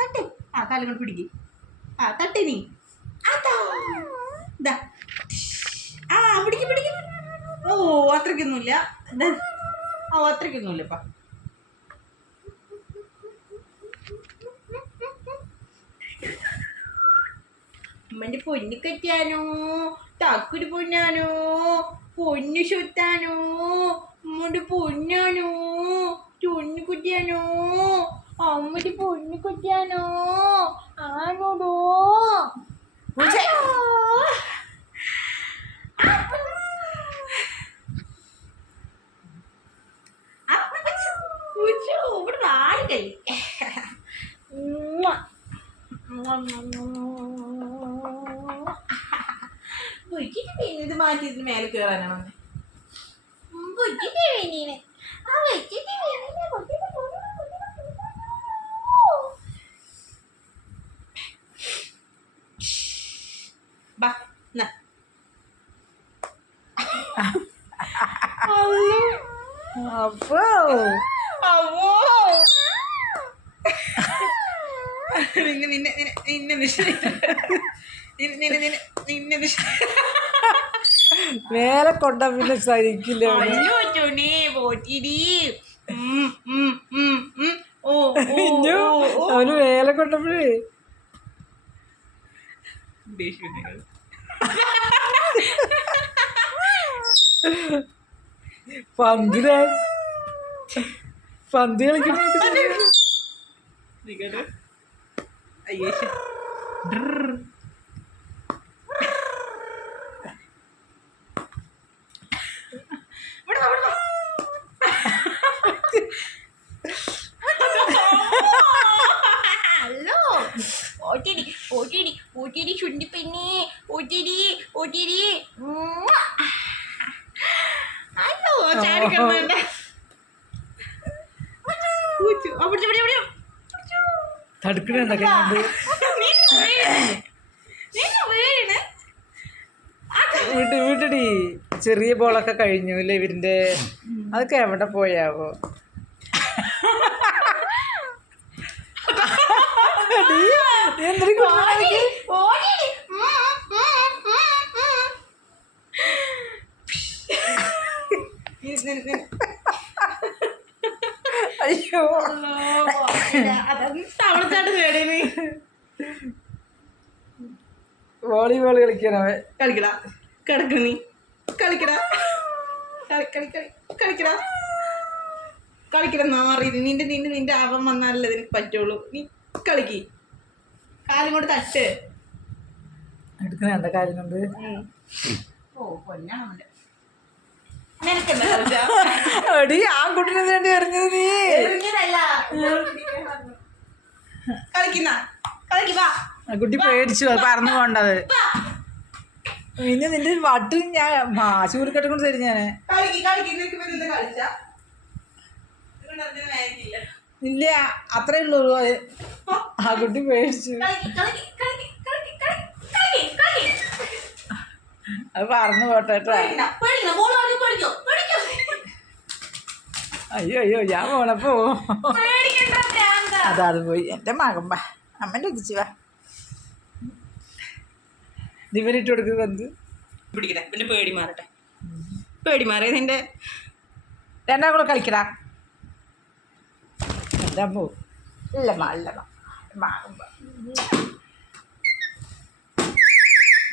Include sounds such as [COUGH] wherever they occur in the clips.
തട്ട്. ആ കാലം കൊണ്ട് പിടിക്ക്. ആ തട്ട് നീ. ആ പിടിക്ക് പിടിക്ക്. ഓ അത്രയ്ക്കൊന്നുമില്ല. ഓ അത്രയ്ക്കൊന്നുമില്ലപ്പാ. ഉമ്മന്റെ പൊന്നു കെട്ടിയാനോ? തക്കുടി പൊന്നാനോ? പൊന്നു ശുത്താനോ ഉമ്മന്റെ പൊന്നാനോ ചൊന്നു കുട്ടിയാനോ അമ്മന്റെ പൊന്നു കുട്ടിയാനോ. ആണോടോ? ഇത് മാറ്റി ഇതിന് മേലെ കയറാനാണ് ബാ അപ്പോ. അവോ നിന്നെ നിന്നെ നിന്നെ നിന്നെ നിന്നെ നിന്നെ മേലെ കൊണ്ട പിന്നെ സഹിക്കില്ല. അവന് മേലെ കൊണ്ടപ്പോഴേ പന്തിരാ പന്ത് കളിക്കണ നിക്കട്ടെ. ഒത്തിരി ഓട്ടിരി ഉമ്മുവ. ഹലോ ചാടിക്കണ്ട തടുക്കണ കണ്ട് വീട്ട് വീട്ടടി ചെറിയ ബോളൊക്കെ കഴിഞ്ഞു അല്ലേ ഇവരിന്റെ അതൊക്കെ എവിടെ പോയാവോ? [LAUGHS] നീ? അയ്യോ. തവളച്ചാട്ട് കേടേന്. വോളിബോൾ കളിക്കാനവൻ കളിക്കടാ. കിടക്ക നീ. കളിക്കടാ. കളിക്കടാ കളി കളി. കളിക്കടാ. കളിക്കട മാറി. നിന്റെ നിന്റെ നിന്റെ അവൻ വന്നാലല്ലേ നിനക്ക് പറ്റുള്ളൂ. നീ കളിക്ക്. കാലും കൊണ്ട് തട്ട്. എടുക്കണ എന്താ കാര്യം കൊണ്ട്. ഓ എടി ആ കുട്ടിനെ വേണ്ടി എറിഞ്ഞത് നീ. കുട്ടി പേടിച്ചു പറന്നു പോണ്ടത്. പിന്നെ നിന്റെ വട്ട് ഞാൻ മാശൂരിക്കട്ടെ കൊണ്ട് തരും ഞാൻ. കളിക്ക് കളിക്ക്. കളിച്ചാ. ഇല്ല അത്രേ ഉള്ളൂ. ആ കുട്ടി പേടിച്ചു. അത് പറന്നു പോട്ടെ. അയ്യോ അയ്യോ ഞാൻ പോണപ്പോ അതാത് പോയി. എന്റെ മകൻ വാ. അമ്മന്റെ ഒതിച്ചു വാ. ഇവരിട്ട് കൊടുക്കുന്നത് എന്ത്? പിടിക്കട്ടെ. പിന്നെ പേടി മാറട്ടെ. പേടി മാറിയത് നിന്റെ രണ്ടാം കൂടെ കളിക്കടാ. പോ ഇല്ലമ്മ ഇല്ലമ്മ.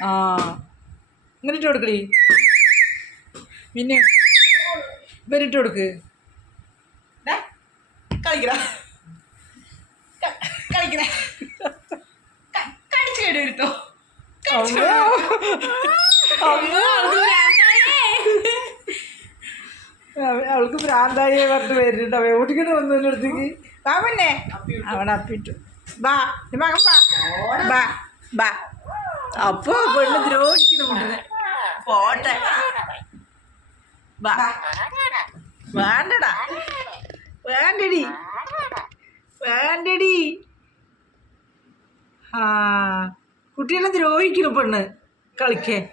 ആ. ഇങ്ങനെ ഇട്ട് കൊടുക്കടി പിന്നെ ഇവരിട്ട് കൊടുക്ക്. കളിക്കടാ. കളിക്കടാ കടിച്ച് കേട് എടുത്തോ അമ്മോ. അമ്മോ. അവ- അവൾക്ക് ഭ്രാന്തായി പറഞ്ഞിട്ട് വരുന്നുണ്ട്. അവയെ ഓടിക്കണ വന്നതിന്റെ അടുത്തേക്ക്? വാ പിന്നെ. അവൻ അപ്പിട്ടു ബാ മകൻ ബാ ബാ ബാ അപ്പോ പെണ്ണ് ദ്രോഹിക്കുന്നു കുട്ടിനെ പോട്ടെ. ബാ വേണ്ടടാ. വേണ്ടടി. വേണ്ടടി. ആ കുട്ടികളെ ദ്രോഹിക്കുന്നു പെണ്ണ്. കളിക്കേ.